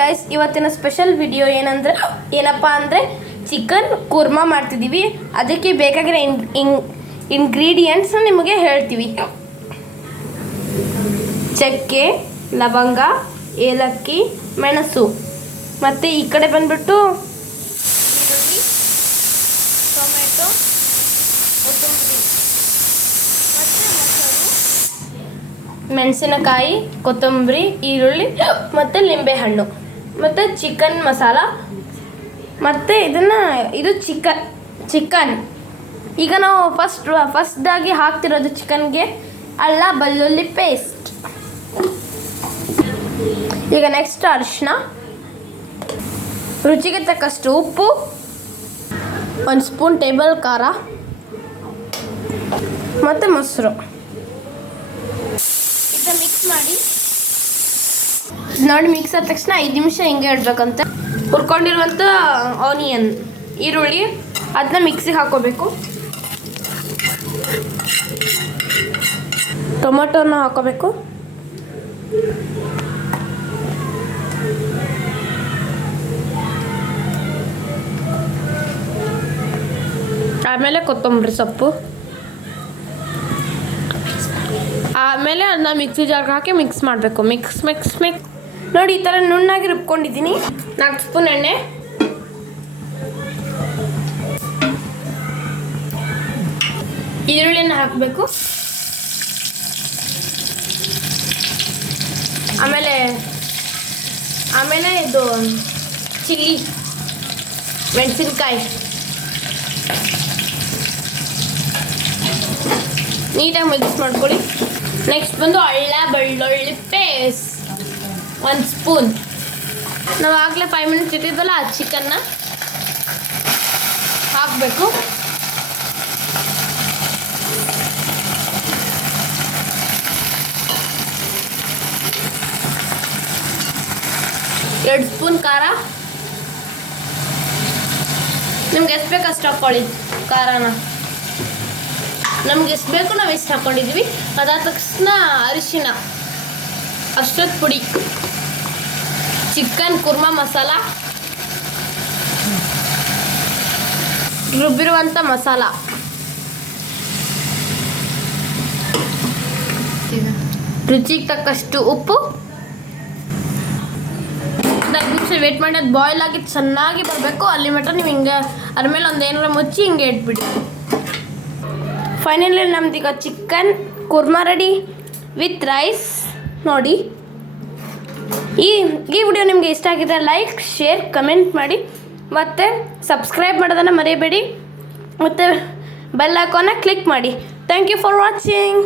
Guys, ಇವತ್ತಿನ special video ಏನಪ್ಪ ಅಂದರೆ ಚಿಕನ್ ಕುರ್ಮಾ ಮಾಡ್ತಿದ್ದೀವಿ. ಅದಕ್ಕೆ ಬೇಕಾಗಿರೋ ಇಂಗ್ರೀಡಿಯೆಂಟ್ಸ್ ನಿಮಗೆ ಹೇಳ್ತೀವಿ. ಚಕ್ಕೆ, ಲವಂಗ, ಏಲಕ್ಕಿ, ಮೆಣಸು, ಮತ್ತು ಈ ಕಡೆ ಬಂದ್ಬಿಟ್ಟು ಈರುಳ್ಳಿ, ಟೊಮೆಟೊ, ಕೊತ್ತಂಬರಿ, ಮತ್ತು ಮೊಸರು, ಮೆಣಸಿನಕಾಯಿ, ಕೊತ್ತಂಬರಿ, ಈರುಳ್ಳಿ ಮತ್ತು ಲಿಂಬೆಹಣ್ಣು, ಮತ್ತು ಚಿಕನ್ ಮಸಾಲ, ಮತ್ತು ಇದು ಚಿಕನ್. ಈಗ ನಾವು ಫಸ್ಟಾಗಿ ಹಾಕ್ತಿರೋದು ಚಿಕನ್ಗೆ ಅಲ್ಲ ಬೆಳ್ಳುಳ್ಳಿ ಪೇಸ್ಟ್. ಈಗ ನೆಕ್ಸ್ಟ್ ಅರಿಶಿನ, ರುಚಿಗೆ ತಕ್ಕಷ್ಟು ಉಪ್ಪು, 1 ಸ್ಪೂನ್ ಟೇಬಲ್ ಖಾರ ಮತ್ತು ಮೊಸರು. ಇದನ್ನ ಮಿಕ್ಸ್ ಮಾಡಿ ನೋಡಿ. ಮಿಕ್ಸ್ ಆದ ತಕ್ಷಣ 5 ನಿಮಿಷ ಹಿಂಗೆ ಇಡಬೇಕಂತ. ಹುರ್ಕೊಂಡಿರುವಂಥ ಆನಿಯನ್, ಈರುಳ್ಳಿ ಅದನ್ನ ಮಿಕ್ಸಿಗೆ ಹಾಕೋಬೇಕು. ಟೊಮೆಟೊನ ಹಾಕೋಬೇಕು. ಆಮೇಲೆ ಕೊತ್ತಂಬರಿ ಸೊಪ್ಪು, ಆಮೇಲೆ ಅದನ್ನ ಮಿಕ್ಸಿ ಜಾರ್ಗೆ ಹಾಕಿ ಮಿಕ್ಸ್ ಮಾಡಬೇಕು. ಮಿಕ್ಸ್ ನೋಡಿ, ಈ ಥರ ನುಣ್ಣಾಗಿ ರುಬ್ಕೊಂಡಿದ್ದೀನಿ. 4 ಸ್ಪೂನ್ ಎಣ್ಣೆ, ಈರುಳ್ಳಿನ ಹಾಕಬೇಕು. ಆಮೇಲೆ ಇದು ಚಿಲ್ಲಿ, ಮೆಣಸಿನ್ಕಾಯಿ ನೀಟಾಗಿ ಮಿಕ್ಸ್ ಮಾಡ್ಕೊಳ್ಳಿ. ನೆಕ್ಸ್ಟ್ ಬಂದು ಅಲ್ಲ ಬೆಳ್ಳುಳ್ಳಿ ಪೇಸ್ಟ್ 1 ಸ್ಪೂನ್. ನಾವು ಆಗಲೇ 5 ಮಿನಿಟ್ಸ್ ಇಟ್ಟಿದ್ವಲ್ಲ ಆ ಚಿಕನ್ನ ಹಾಕಬೇಕು. ಎರಡು ಸ್ಪೂನ್ ಖಾರ, ನಿಮ್ಗೆ ಎಷ್ಟು ಬೇಕು ಅಷ್ಟು ಹಾಕ್ಕೊಳ್ಳಿ ಖಾರನ. ನಮ್ಗೆ ಎಷ್ಟು ಬೇಕು ನಾವು ಎಷ್ಟು ಹಾಕ್ಕೊಂಡಿದ್ವಿ. ಅದಾದ ತಕ್ಷಣ ಅರಿಶಿನ, ಅಷ್ಟೊತ್ತು ಪುಡಿ, ಚಿಕನ್ ಕುರ್ಮಾ ಮಸಾಲ, ರುಬ್ಬಿರುವಂಥ ಮಸಾಲ, ರುಚಿಗೆ ತಕ್ಕಷ್ಟು ಉಪ್ಪು. 4 ನಿಮಿಷ ವೇಟ್ ಮಾಡಿ ಅದು ಬಾಯ್ಲ್ ಆಗಿ ಚೆನ್ನಾಗಿ ಬರಬೇಕು. ಅಲ್ಲಿ ಮಟ್ಟ ನೀವು ಹಿಂಗೆ ಅದ್ರ ಮೇಲೆ ಒಂದು ಏನಾರ ಮುಚ್ಚಿ ಹಿಂಗೆ ಇಟ್ಬಿಡಿ. ಫೈನಲಿ ನಮ್ದೀಗ chicken korma ready with rice. ನೋಡಿ, ಈ ವಿಡಿಯೋ ನಿಮಗೆ ಇಷ್ಟ ಆಗಿದ್ರೆ ಲೈಕ್, ಶೇರ್, ಕಮೆಂಟ್ ಮಾಡಿ, ಮತ್ತು ಸಬ್ಸ್ಕ್ರೈಬ್ ಮಾಡೋದನ್ನು ಮರೆಯಬೇಡಿ, ಮತ್ತು ಬೆಲ್ ಐಕಾನ್ನ ಕ್ಲಿಕ್ ಮಾಡಿ. Thank you for watching.